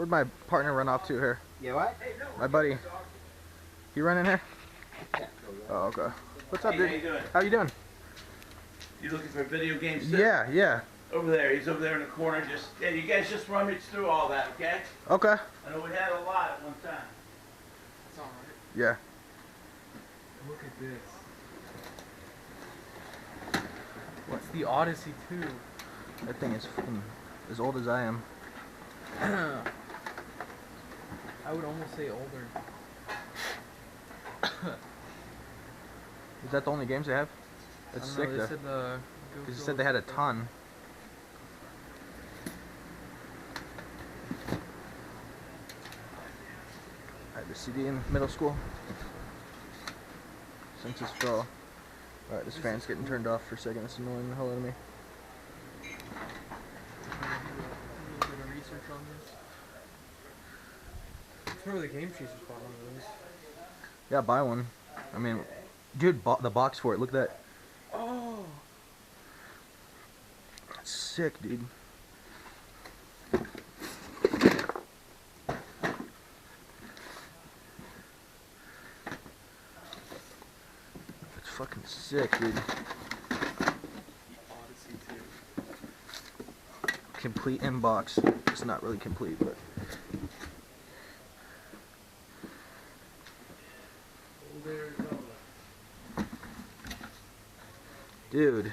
Where'd my partner run off to here? Yeah, what? My buddy. You running here? Yeah. Oh, okay. What's up, dude? How you doing? How you doing? You looking for video games too? Yeah. Over there. He's over there in the corner. You guys just rummage through all that, okay? Okay. I know we had a lot at one time. It's alright. Yeah. Look at this. What's the Odyssey 2? That thing is fucking as old as I am. I would almost say older. Is that the only games they have? That's sick though. Because you said they had a ton. I had the CD in middle school. Census draw. Alright, this fan's getting turned off for a second. It's annoying the hell out of me. Remember the Game Chasers bought one of those. Yeah, buy one. I mean, dude bought the box for it. Look at that. Oh! That's sick, dude. That's fucking sick, dude. Odyssey 2. Complete inbox. It's not really complete, but. Dude,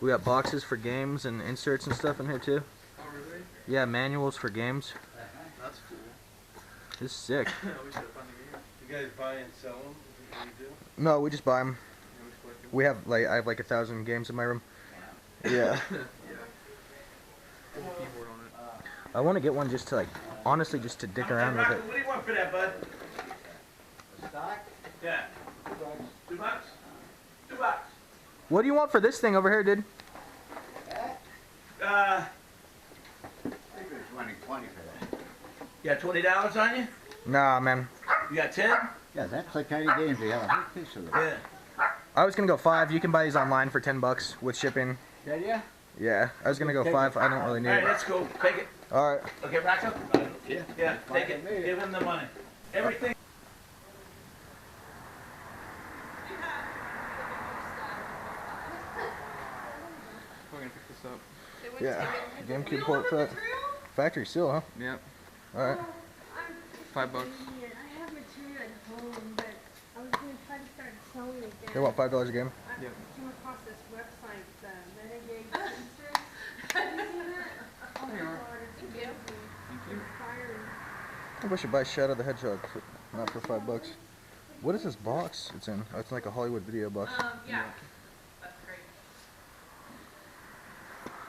we got boxes for games and inserts and stuff in here too. Oh, really? Yeah, manuals for games. That's cool. This is sick. We should have found the game. You guys buy and sell them? Is that what you do? No, we just buy them. Yeah, we should collect them. We have I have like 1,000 games in my room. Yeah. Yeah. Full keyboard on it. I want to get one just to like, honestly, just to dick around with it. What do you want for that, bud? Stock? Yeah. $2? $2. What do you want for this thing over here, dude? I think it was 20 for that. You got $20 on you? Nah, man. You got 10? Yeah, that's the kind of games they have a whole piece of it. Yeah. I was gonna go 5. You can buy these online for $10 with shipping. Yeah, yeah? Yeah, I was gonna go 5. I don't really need All right, it. that's cool. Take it. All right. Okay, Rocco? Yeah. Yeah, take it. Give him the money. Everything. We're gonna pick this up. Yeah. GameCube port for that. Factory seal, huh? Yep. All right. $5. I have material at home, but I was going to try to start selling again. They want $5 a game. I Yep. came across this website, Metagame Sensors. Have you seen that? Oh my God, it's amazing. Inspiring. I think I should buy Shadow the Hedgehog, for, not for $5. What is this box it's in? Oh, it's like a Hollywood video box. Yeah. That's great.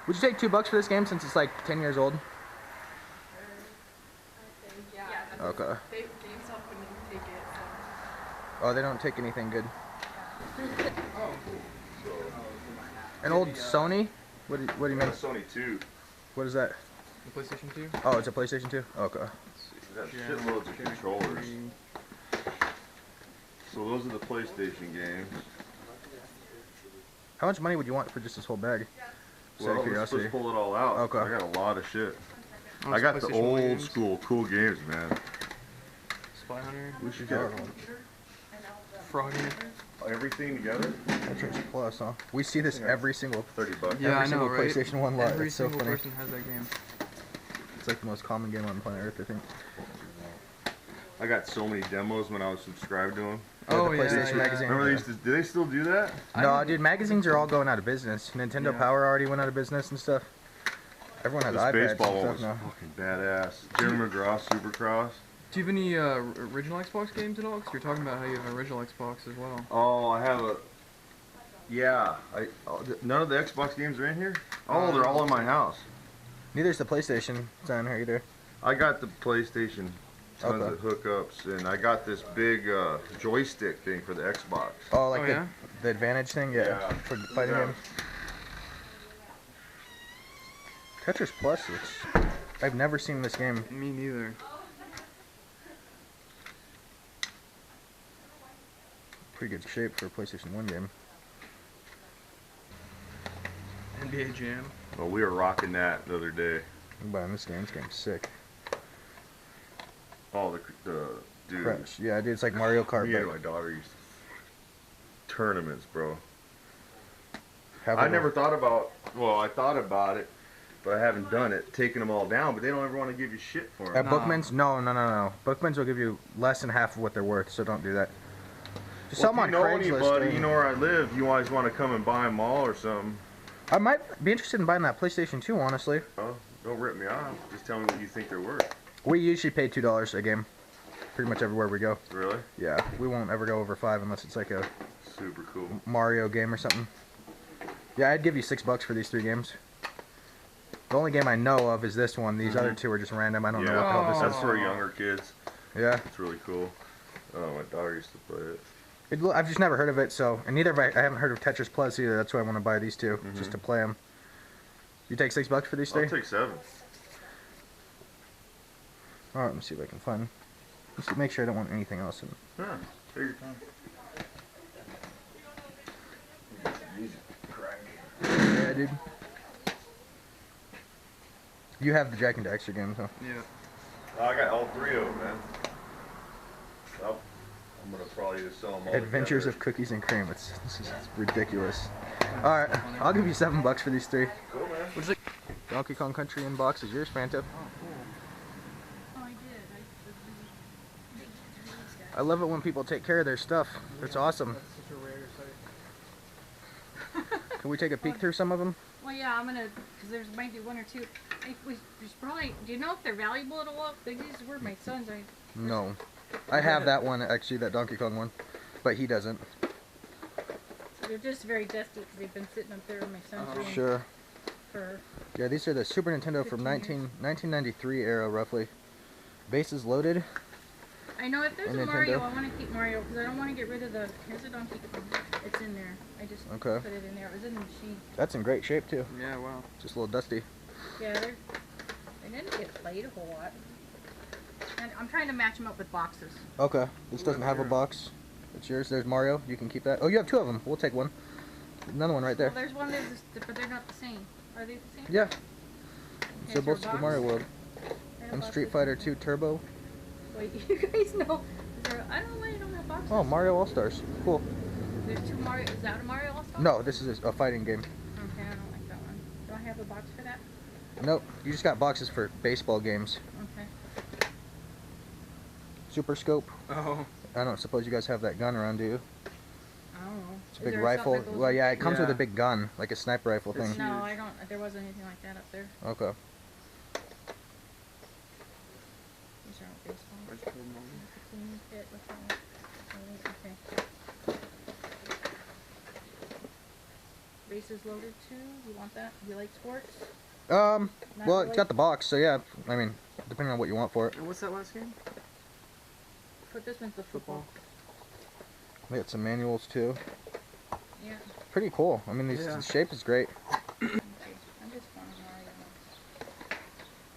Would you take $2 for this game since it's like 10 years old? I think, yeah. Okay. GameStop wouldn't take it, so. Oh, they don't take anything good. An old Sony? What do you mean? Sony 2. What is that? The PlayStation 2? Oh, it's a PlayStation 2? Okay. It has shitloads of controllers. So those are the PlayStation games. How much money would you want for just this whole bag? Just out of Well, let's curiosity. just pull it all out. Okay. I got a lot of shit. Oh, I it's got the PlayStation 1 old games. school cool games, man. Spy Hunter. We should get one. Froggy. Everything together, Entrance Plus, huh? We see this every single $30. Yeah, I every single know, right? PlayStation 1 lot. Every It's so single funny. person has that game. It's like the most common game on planet Earth, I think. I got so many demos when I was subscribed to them. Oh, the yeah, PlayStation yeah. magazine. Remember they used to, do they still do that? No, dude, magazines are all going out of business. Nintendo Yeah. Power already went out of business and stuff. Everyone has This iPads baseball and one stuff was now. fucking badass. Jerry McGraw Supercross. Do you have any original Xbox games at all? Because you're talking about how you have an original Xbox as well. Oh, I have a. Yeah, none of the Xbox games are in here. Oh, they're all in my house. Neither's the PlayStation. It's not in here either. I got the PlayStation, tons Okay. of hookups, and I got this big joystick thing for the Xbox. Oh, like Oh, the, yeah? the Advantage thing? Yeah. Yeah. For fighting Yeah. games. Tetris Plus looks... I've never seen this game. Me neither. Pretty good shape for a PlayStation 1 game. NBA Jam. Well, we were rocking that the other day. I'm buying this game. This game's sick. Oh, the dude. Crash. Yeah, dude, it's like Mario Kart. Me and but my daughter used tournaments, bro. have I a- never thought about. Well, I thought about it, but I haven't done it. Taking them all down, but they don't ever want to give you shit for At them. No. Bookman's? No. Bookman's will give you less than half of what they're worth, so don't do that. Just sell Well, them if on you know Craigslist. anybody, you know where I live. You always want to come and buy them all or something. I might be interested in buying that PlayStation 2, honestly. Oh, don't rip me off. Just tell me what you think they're worth. We usually pay $2 a game, pretty much everywhere we go. Really? Yeah, we won't ever go over 5 unless it's like a Super cool. Mario game or something. Yeah, I'd give you $6 for these 3 games. The only game I know of is this one. These other 2 are just random. I don't know what the hell this that's is. for younger kids. Yeah, It's really cool. Oh, my daughter used to play it. I've just never heard of it. So, and neither have I haven't heard of Tetris Plus either. That's why I want to buy these 2 just to play them. You take $6 for these 3? I'll take 7. All right, let me see if I can find. Just make sure I don't want anything else in. Yeah, take your time. Yeah, dude. You have the Jack and Daxter games, huh? Yeah. I got all 3 of them, man. Well, I'm gonna probably just sell them all. Adventures together. of Cookies and Cream. It's ridiculous. All right, I'll give you $7 for these 3. Cool, man. What's it? Donkey Kong Country in box is yours, Fanta. Oh, I did. I love it when people take care of their stuff. It's awesome. Such a rare sight. Can we take a peek through some of them? Well, yeah, I'm gonna, because there's might be 1 or 2. There's probably, do you know if they're valuable at all? These were my son's. No. I have that one, actually, that Donkey Kong one. But he doesn't. They're just very dusty because they've been sitting up there in my son's room Sure. for. Yeah, these are the Super Nintendo from 15 1993 era, roughly. Bases loaded. I know if there's And a Mario, Nintendo. I want to keep Mario because I don't want to get rid of the. Here's a Donkey Kong. It's in there. I just Okay. put it in there. It was in the machine. That's in great shape, too. Yeah, wow. Just a little dusty. Yeah, they didn't get played a whole lot. And I'm trying to match them up with boxes. Okay. This doesn't have a box. It's yours. There's Mario. You can keep that. Oh, you have 2 of them. We'll take one. Another one right there. Well, there's one there's, but they're not the same. Are they the same? Yeah. Is So there both a Super box? Mario World. I know And boxes. Street Fighter 2 Turbo. Wait, you guys know? Is there, I don't know why you don't have boxes. Oh, Mario All Stars. Cool. There's 2 Mario. Is that a Mario also? No, this is a fighting game. Okay, I don't like that one. Do I have a box for that? Nope. You just got boxes for baseball games. Okay. Super Scope. Oh. I don't suppose you guys have that gun around, do you? I don't know. It's a Is big there rifle. stuff that goes Well, with- yeah, it comes with a Yeah. big gun, like a sniper rifle It's thing. huge. No, I don't. There wasn't anything like that up there. Okay. These aren't baseball. Vegetable moment. Clean pit with all- Okay. Bases loaded too. You want that? You like sports? Not Well, really? it's got the box, so yeah. I mean, depending on what you want for it. And what's that last game? But this one's the football. We got some manuals too. Yeah. Pretty cool. I mean, Yeah. the shape is great. Okay. I'm just fun Mario. Do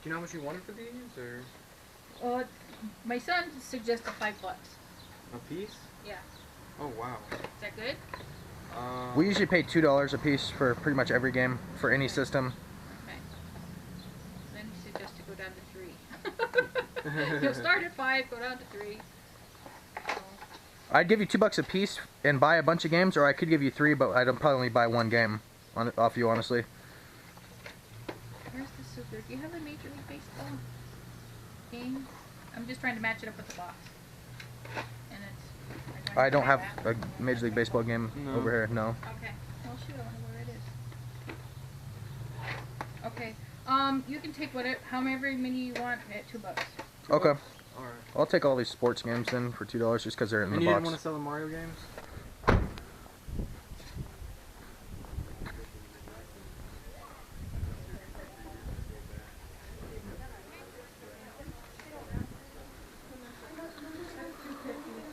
you know how much you wanted for these, or Well, my son suggested $5. a piece? Yeah. Oh wow. Is that good? We usually pay $2 a piece for pretty much every game for any system. Okay. Then he suggested go down to 3. You'll start at 5, go down to 3. So, I'd give you $2 a piece and buy a bunch of games, or I could give you 3, but I'd probably only buy 1 game off you, honestly. where's the super? Do you have a Major League Baseball game? I'm just trying to match it up with the box. And it's. I don't have that. a Major League Baseball game No. over here, no. Okay. Well, shoot, I wonder where it is. Okay. You can take however many you want at $2. Okay. Alright. I'll take all these sports games then for $2 just because they're in And the you didn't box. want to sell the Mario games?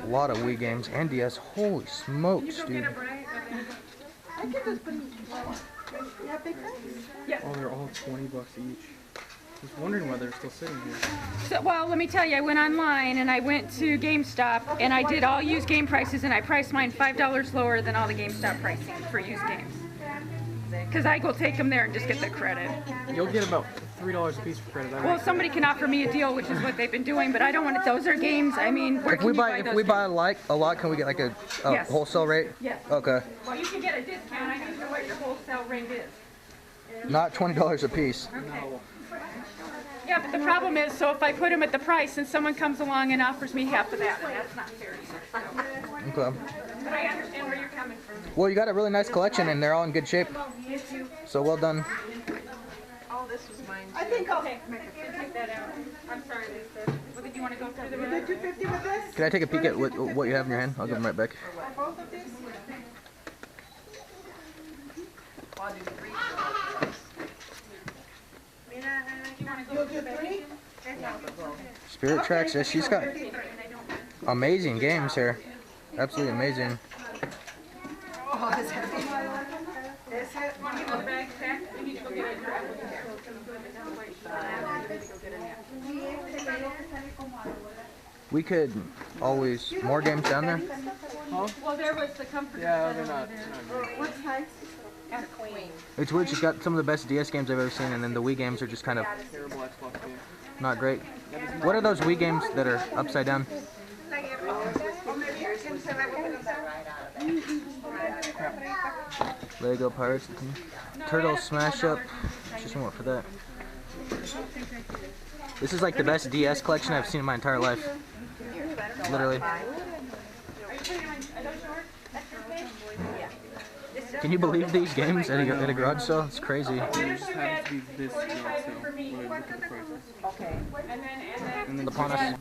A lot of Wii games and DS. Holy smokes, dude. Oh, they're all $20 each. I was wondering why they're still sitting here. So, well, let me tell you, I went online and I went to GameStop and I did all used game prices and I priced mine $5 lower than all the GameStop pricing for used games. Because I go take them there and just get the credit. You'll get about $3 a piece for credit. Well, somebody can offer me a deal, which is what they've been doing, but I don't want it. Those are games. I mean, where If can we you buy those a games? lot, can we get like a Yes. wholesale rate? Yes. Okay. Well, you can get a discount. I don't know what your wholesale rate is. Not $20 a piece. No. Yeah, but the problem is, so if I put them at the price and someone comes along and offers me half of that, that's not fair either. So. Okay. But I understand where you're coming from. Well, you got a really nice collection and they're all in good shape. So well done. Oh, this was mine. I think I'll take that out. I'm sorry, Lisa. Well, did you want to go through the rest? 250 with this? Can I take a peek at what you have in your hand? I'll give them right back. Both of these? You'll do 3? Spirit Tracks, yeah, she's got amazing games here. Absolutely amazing. Oh, is it? Want to give the bag back? You need to go get it. We could always more games down there. Well, there was the comfort. Yeah, they're not. What's nice? It's weird. She's got some of the best DS games I've ever seen, and then the Wii games are just kind of Terrible Xbox game. not great. What are those Wii games that are upside down? Lego Pirates, Turtle Smash Up. Just want for that. This is like the best DS collection I've seen in my entire life. Literally. Can you believe these games at a garage sale? It's crazy. It just happens to be this deal, so when I look at the prices. Okay. And then Upon us.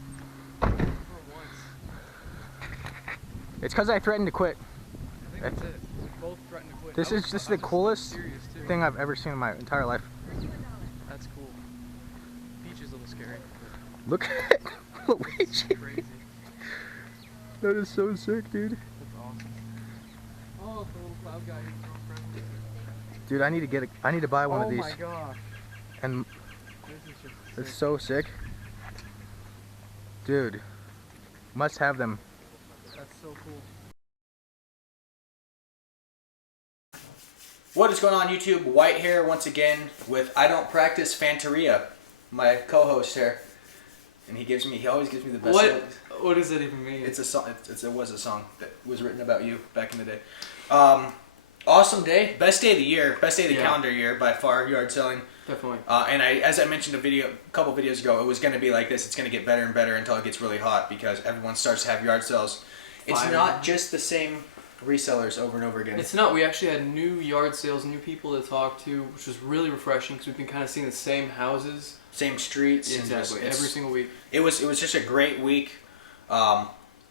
It's because I threatened to quit. I think that's it. We both threatened to quit. This is the coolest thing I've ever seen in my entire life. That's cool. Peach is a little scary. Look at Luigi. Crazy. That is so sick, dude. That's awesome. Oh, the little cloud guy who's throwing friends. Dude, I need to buy one of these. Oh my gosh. And This is just it's sick. so sick. Dude, must have them. That's so cool. What is going on YouTube? White here once again with I Don't Practice Fanteria, my co-host here. And he always gives me the best looks. What does that even mean? It's a song. It was a song that was written about you back in the day. Awesome day, best day of the year, best day of the calendar year by far. Yard selling. Definitely. And as I mentioned a couple videos ago, it was going to be like this. It's going to get better and better until it gets really hot because everyone starts to have yard sales. It's not just the same resellers over and over again. It's not. We actually had new yard sales, new people to talk to, which was really refreshing because we've been kind of seeing the same houses, same streets. exactly, every single week. It was just a great week.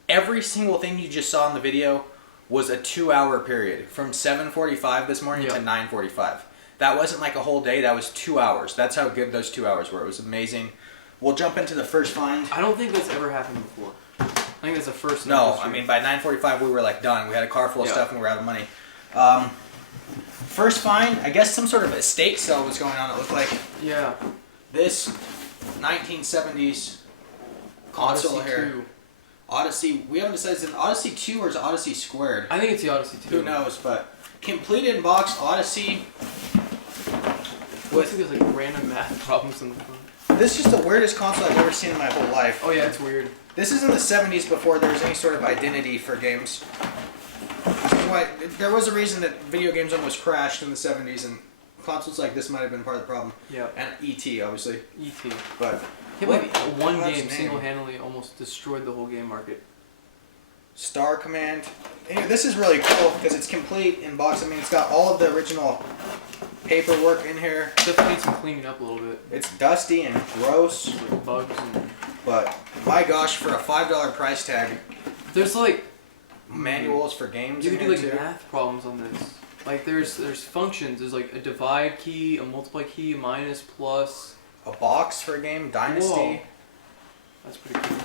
Every single thing you just saw in the video was a 2-hour period from 7:45 this morning to 9:45. That wasn't like a whole day. That was 2 hours. That's how good those 2 hours were. It was amazing. We'll jump into the first find. I don't think that's ever happened before. I think that's the first. No, I mean by 9:45 we were like done. We had a car full of stuff and we were out of money. First find, I guess some sort of estate sale was going on. It looked like. Yeah. This 1970s console Odyssey here. 2. Odyssey. We haven't decided is it an Odyssey 2 or is it Odyssey Squared? I think it's the Odyssey 2. Who knows? But completed in box Odyssey. Looks like there's like random math problems in the front. This is just the weirdest console I've ever seen in my whole life. Oh yeah, it's weird. This is in the 70s before there was any sort of identity for games. Why, there was a reason that video games almost crashed in the 70s, and consoles like this might have been part of the problem. Yeah. And E.T. obviously. E.T. But Can't believe one what's game the name? single-handedly almost destroyed the whole game market. Star Command. Anyway, this is really cool because it's complete in box. I mean, it's got all of the original paperwork in here. Definitely needs some cleaning up a little bit. It's dusty and gross, There's like bugs and... but my gosh, for a $5 price tag, There's like... manuals for games You in can do here like too. math problems on this. Like there's functions. There's like a divide key, a multiply key, minus, plus. A box for a game, Dynasty. Whoa. That's pretty cool.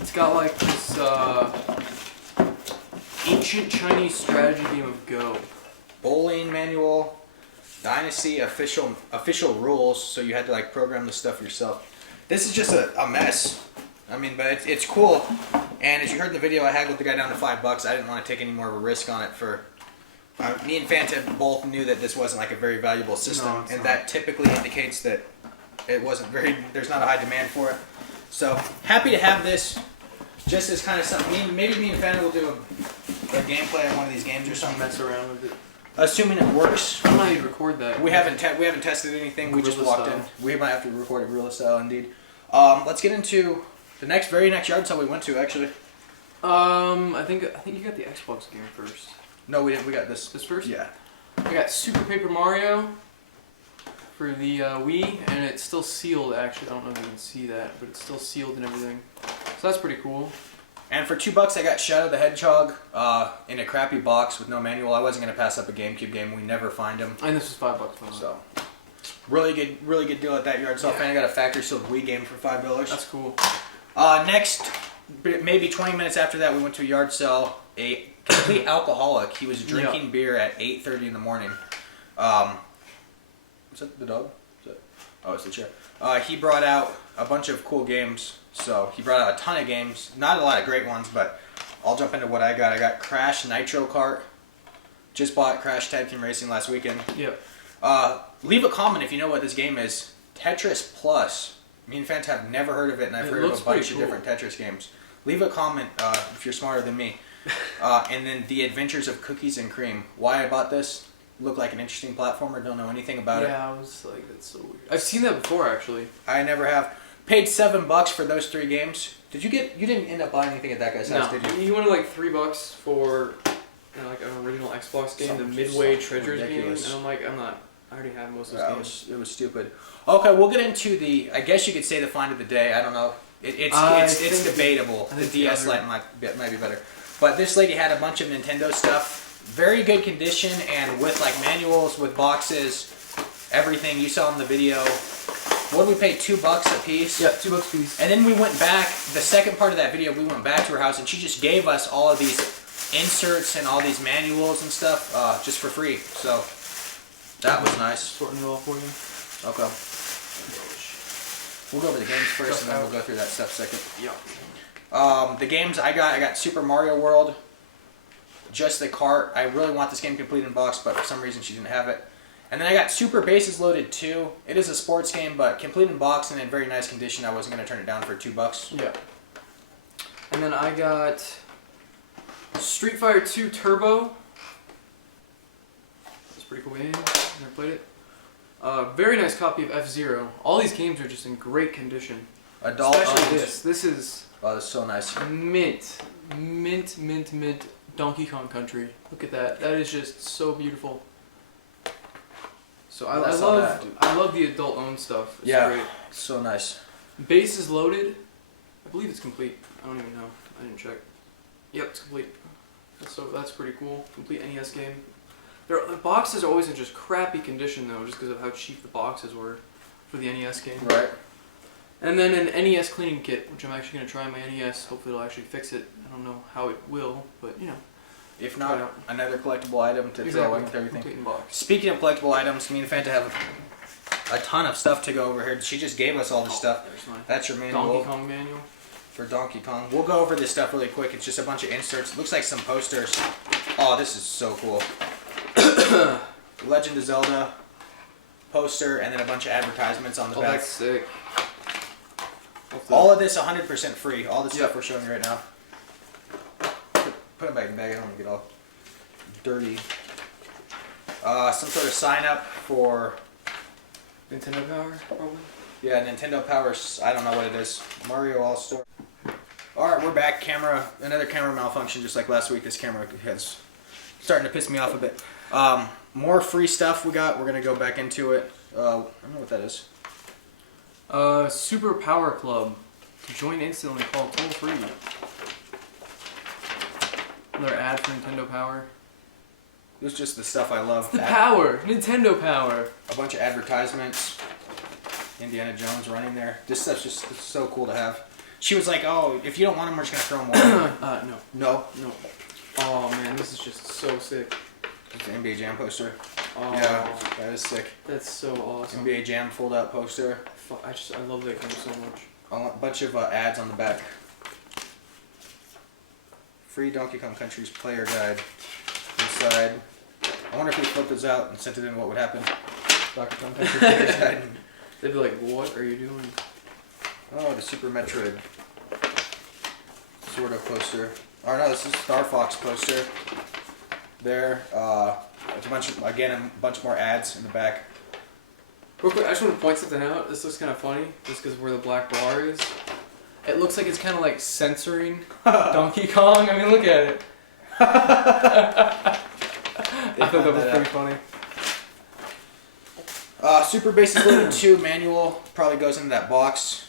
It's got like this ancient Chinese strategy game of Go. Bowling manual, Dynasty official rules, so you had to like program the stuff yourself. This is just a mess. I mean, but it's cool. And as you heard in the video, I haggled the guy down to $5. I didn't want to take any more of a risk on it for... me and Fanta both knew that this wasn't like a very valuable system, No, it's and not. that typically indicates that it wasn't very. There's not a high demand for it. So happy to have this. Just as kind of something. Maybe me and Fanny will do a gameplay on one of these games or something. Mess around with it. Assuming it works. I don't know how you record that. We haven't tested anything. We just Guerrilla walked style. in. We might have to record it guerrilla style indeed. Let's get into the very next yard sale we went to actually. I think you got the Xbox game first. No, we didn't. We got this. This first? Yeah. I got Super Paper Mario for the Wii, and it's still sealed. Actually, I don't know if you can see that, but it's still sealed and everything. So that's pretty cool. And for $2, I got Shadow the Hedgehog in a crappy box with no manual. I wasn't gonna pass up a GameCube game. We never find them. And this was $5. By the way. So really good deal at that yard sale. Fanny got a factory sealed Wii game for $5. That's cool. Next, maybe 20 minutes after that, we went to a yard sale. A complete alcoholic. He was drinking beer at 8:30 in the morning. Is that the dog? Oh, it's the chair. He brought out a bunch of cool games. So he brought out a ton of games. Not a lot of great ones, but I'll jump into what I got. I got Crash Nitro Kart. Just bought Crash Tag Team Racing last weekend. Yep. Leave a comment if you know what this game is. Tetris Plus. Me and Fant have never heard of it, and I've heard of a bunch of different Tetris games. Leave a comment if you're smarter than me. And then The Adventures of Cookies and Cream. Why I bought this? Looked like an interesting platformer. Don't know anything about it. Yeah, I was like, that's so weird. I've seen that before, actually. I never have. Paid $7 for those 3 games. You didn't end up buying anything at that guy's house, did you? You wanted like $3 for like an original Xbox game, Something the just Midway Treasures game, ridiculous. and I'm like, I already have most of those games. It was stupid. Okay, we'll get into I guess you could say the find of the day. I don't know. It's debatable. The DS Lite might be better. But this lady had a bunch of Nintendo stuff. Very good condition and with like manuals, with boxes, everything you saw in the video. What did we pay? $2 a piece? Yeah, $2 a piece. And then we went back, the second part of that video, we went back to her house and she just gave us all of these inserts and all these manuals and stuff just for free. So that was nice. Sorting it all for you. Okay. We'll go over the games first and then we'll go through that stuff second. Yeah. The games I got Super Mario World, just the cart. I really want this game complete in box, but for some reason she didn't have it. And then I got Super Bases Loaded 2. It is a sports game, but complete in box and in very nice condition. I wasn't going to turn it down for $2. Yeah. And then I got Street Fighter 2 Turbo. It's a pretty cool game. Never played it. Very nice copy of F-Zero. All these games are just in great condition. Adult Especially owned. this. This is Oh, that's so nice. mint Donkey Kong Country. Look at that. That is just so beautiful. So I love the adult owned stuff. It's great. So nice. Bases Loaded. I believe it's complete. I don't even know. I didn't check. Yep, it's complete. That's pretty cool. Complete NES game. The boxes are always in just crappy condition though, just because of how cheap the boxes were for the NES game. Right. And then an NES cleaning kit, which I'm actually going to try on my NES. Hopefully it'll actually fix it. I don't know how it will, but you know. If not, another collectible item to throw in with everything. Complete in box. Speaking of collectible items, me and Fanta have a ton of stuff to go over here. She just gave us all this stuff. There's mine. That's your manual. Donkey Kong manual. For Donkey Kong. We'll go over this stuff really quick. It's just a bunch of inserts. It looks like some posters. Oh, this is so cool. Legend of Zelda poster and then a bunch of advertisements on the Oh, back. that's sick. All of this 100% free. All the stuff we're showing you right now. Put it back in the bag. I don't want to get all dirty. Some sort of sign up for Nintendo Power, probably. Yeah, Nintendo Power. I don't know what it is. Mario All Star. All right, we're back. Another camera malfunction, just like last week. This camera is starting to piss me off a bit. More free stuff we got. We're gonna go back into it. I don't know what that is. Super Power Club. To join instantly, call toll free. Another ad for Nintendo Power. It was just the stuff I love. The power! Nintendo Power! A bunch of advertisements. Indiana Jones running there. This stuff's just so cool to have. She was like, "Oh, if you don't want them, we're just gonna throw them away." No. No. No. Oh man, this is just so sick. It's an NBA Jam poster. Oh, Yeah, that is sick. that's so awesome. NBA Jam fold-out poster. I love that game so much. A bunch of ads on the back. Free Donkey Kong Country's player guide. Inside. I wonder if we flipped this out and sent it in, what would happen. Donkey Kong Country player guide. They'd be like, what are you doing? Oh, the Super Metroid sort of poster. Or no, this is Star Fox poster. There. It's a bunch more ads in the back. Real quick, I just want to point something out. This looks kind of funny, just because where the black bar is. It looks like it's kind of like censoring Donkey Kong. I mean, look at it. I thought that was pretty funny. Super Basic Loaded 2 manual probably goes into that box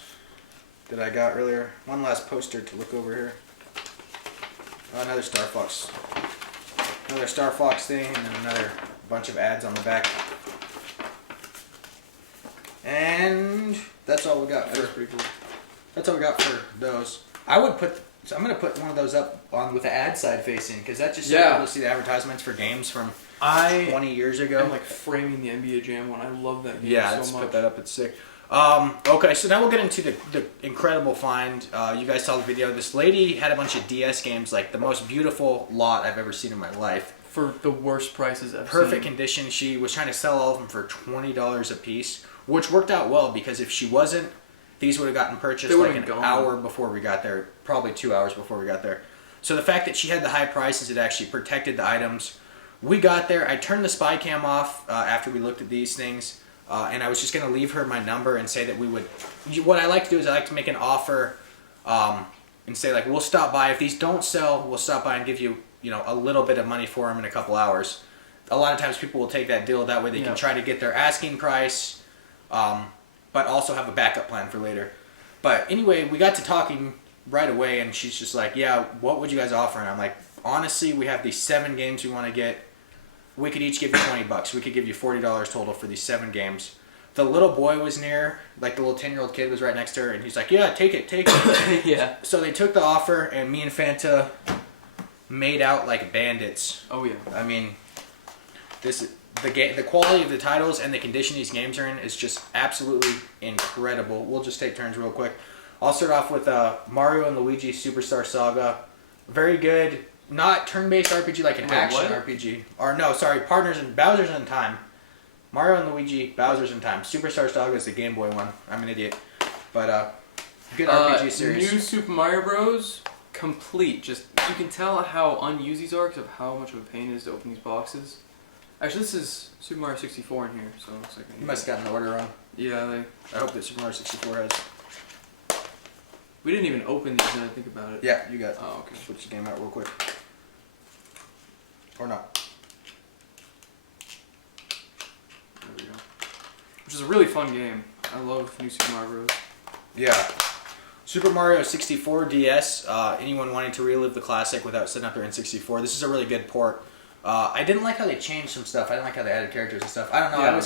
that I got earlier. One last poster to look over here. Another Star Fox. Another Star Fox thing, and then another bunch of ads on the back. And that's all we got. That was pretty cool. That's all we got for those. I'm gonna put one of those up on with the ad side facing, because that's just so cool to see the advertisements for games from 20 years ago. I'm like framing the NBA Jam one. I love that game Yeah, so let's much. put that up. It's sick. Okay, so now we'll get into the incredible find. You guys saw the video. This lady had a bunch of DS games, like the most beautiful lot I've ever seen in my life. For the worst prices I've Perfect seen. condition. She was trying to sell all of them for $20 a piece, which worked out well, because if she wasn't, these would have gotten purchased like an hour before we got there, probably 2 hours before we got there. So the fact that she had the high prices, it actually protected the items. We got there. I turned the spy cam off after we looked at these things, and I was just going to leave her my number and say that we would... What I like to do is I like to make an offer and say, like, we'll stop by. If these don't sell, we'll stop by and give you, a little bit of money for them in a couple hours. A lot of times people will take that deal. That way they can try to get their asking price, but also have a backup plan for later. But anyway, we got to talking right away, and she's just like, yeah, what would you guys offer? And I'm like, honestly, we have these 7 games we want to get. We could each give you $20. We could give you $40 total for these 7 games. The little boy was near, like the little 10-year-old kid was right next to her, and he's like, yeah, take it. Yeah. So they took the offer, and me and Fanta made out like bandits. Oh yeah. I mean, the quality of the titles and the condition these games are in is just absolutely incredible. We'll just take turns real quick. I'll start off with Mario and Luigi Superstar Saga. Very good. Not turn-based RPG, like an action RPG. Or no, sorry, Bowser's in Time. Mario and Luigi, Bowser's in Time. Superstar Saga is the Game Boy one. I'm an idiot. But good RPG series. New Super Mario Bros. Complete. Just, you can tell how unused these are because of how much of a pain it is to open these boxes. Actually, this is Super Mario 64 in here, so it looks like... You must have gotten the order wrong. Yeah, I hope that Super Mario 64 has... We didn't even open these now that I think about it. Yeah, you got it. Oh, okay. Switch the game out real quick. Or not. There we go. Which is a really fun game. I love New Super Mario Bros. Yeah. Super Mario 64 DS. Anyone wanting to relive the classic without setting up their N64, this is a really good port. I didn't like how they changed some stuff. I didn't like how they added characters and stuff. I don't know. Yeah.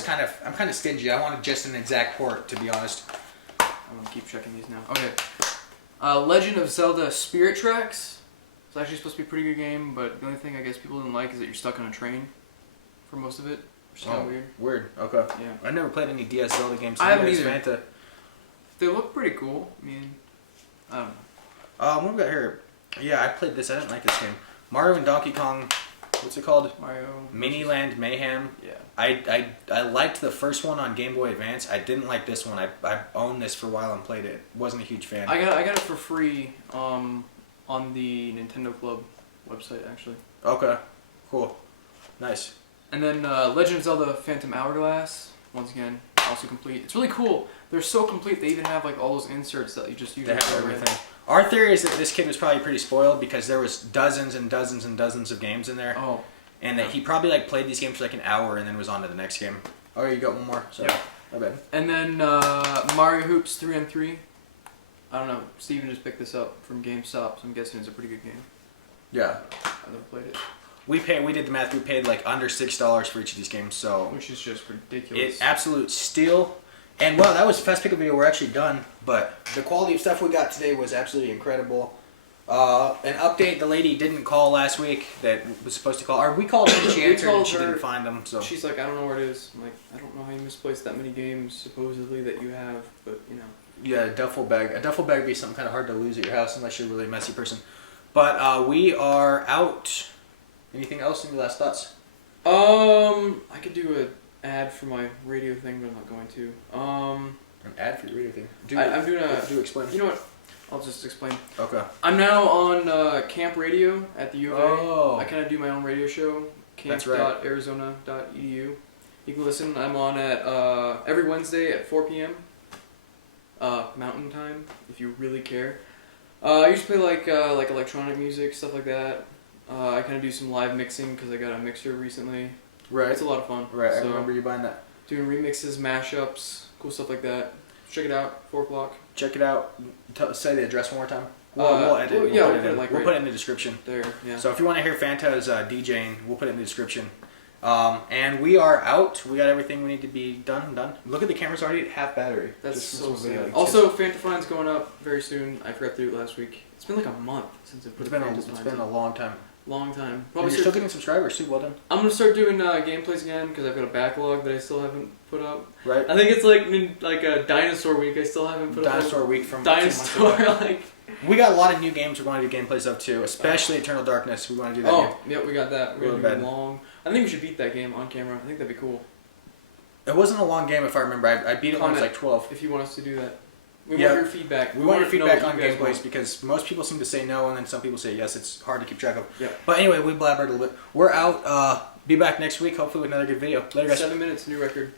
I'm kind of stingy. I wanted just an exact port, to be honest. I'm gonna keep checking these now. Okay. Legend of Zelda Spirit Tracks. It's actually supposed to be a pretty good game, but the only thing I guess people didn't like is that you're stuck on a train for most of it, which is kind of weird. Weird. Okay. Yeah. I never played any DS Zelda games. I haven't Neither either. has Fanta. They look pretty cool. I mean, I don't know. What we got here? Yeah, I played this. I didn't like this game. Mario and Donkey Kong. What's it called? Mario. Miniland Mayhem. Yeah. I liked the first one on Game Boy Advance. I didn't like this one. I owned this for a while and played it. Wasn't a huge fan. I got it for free on the Nintendo Club website actually. Okay. Cool. Nice. And then Legend of Zelda Phantom Hourglass. Once again, also complete. It's really cool. They're so complete. They even have like all those inserts that you just usually They have throw in. everything. Our theory is that this kid was probably pretty spoiled because there was dozens and dozens and dozens of games in there. Oh. And that he probably like played these games for like an hour and then was on to the next game. Oh, you got one more? Sorry. Yeah. My bad. And then Mario Hoops 3-on-3. I don't know. Steven just picked this up from GameStop, so I'm guessing it's a pretty good game. Yeah. I've never played it. We did the math. We paid like under $6 for each of these games, so Which is just ridiculous. it's absolute steal. And well, that was the fast pickup video. We're actually done, but the quality of stuff we got today was absolutely incredible. An update: the lady didn't call last week that was supposed to call. Or we called her and she We answered and called she her. didn't find them. So She's like, I don't know where it is. I'm like, I don't know how you misplaced that many games supposedly that you have, but you know. yeah, a duffel bag. A duffel bag would be something kind of hard to lose at your house unless you're a really messy person. But we are out. Anything else? Any last thoughts? I could do ad for my radio thing, but I'm not going to. An ad for your radio thing. I'm doing a. Do explain. You know what? I'll just explain. Okay. I'm now on Camp Radio at the U of A. Oh. I kind of do my own radio show. That's right. Camp.arizona.edu. You can listen. I'm on at every Wednesday at 4 p.m. Mountain Time, if you really care. I used to play like electronic music, stuff like that. I kind of do some live mixing because I got a mixer recently. Right. It's a lot of fun. Right. I So, remember you buying that. doing remixes, mashups, cool stuff like that. Check it out. 4 o'clock. Check it out. Say the address one more time. We'll edit. well, yeah, we'll put it, like, we'll right put it in the description. There. Yeah. So if you want to hear Fanta's DJing, we'll put it in the description. And we are out. We got everything we need to be done. Look at the camera's already at half battery. That's Just so from some video. sad. Also, Fantafine's going up very soon. I forgot to do it last week. It's been like a month since I put It's been Fantafine's a up. long time. Long time. And Probably you're still getting subscribers too. Well done. I'm gonna start doing gameplays again because I've got a backlog that I still haven't put up. Right. I think it's like a Dinosaur Week. I still haven't put Dinosaur up. Week from Dinosaur. 2 months ago. Like. We got a lot of new games we're going to do gameplays of too, especially Eternal Darkness. We want to do that. Oh, yeah, we got that. We're Really gonna do bad. long. I think we should beat that game on camera. I think that'd be cool. It wasn't a long game if I remember. I beat it when I was like 12. If you want us to do that, we Yeah. want your feedback. We want your to know feedback what on you guys gameplays want. because most people seem to say no and then some people say yes. It's hard to keep track of. Yeah. But anyway, we blabbered a little bit. We're out. Be back next week, hopefully with another good video. Later, guys. 7 minutes, new record.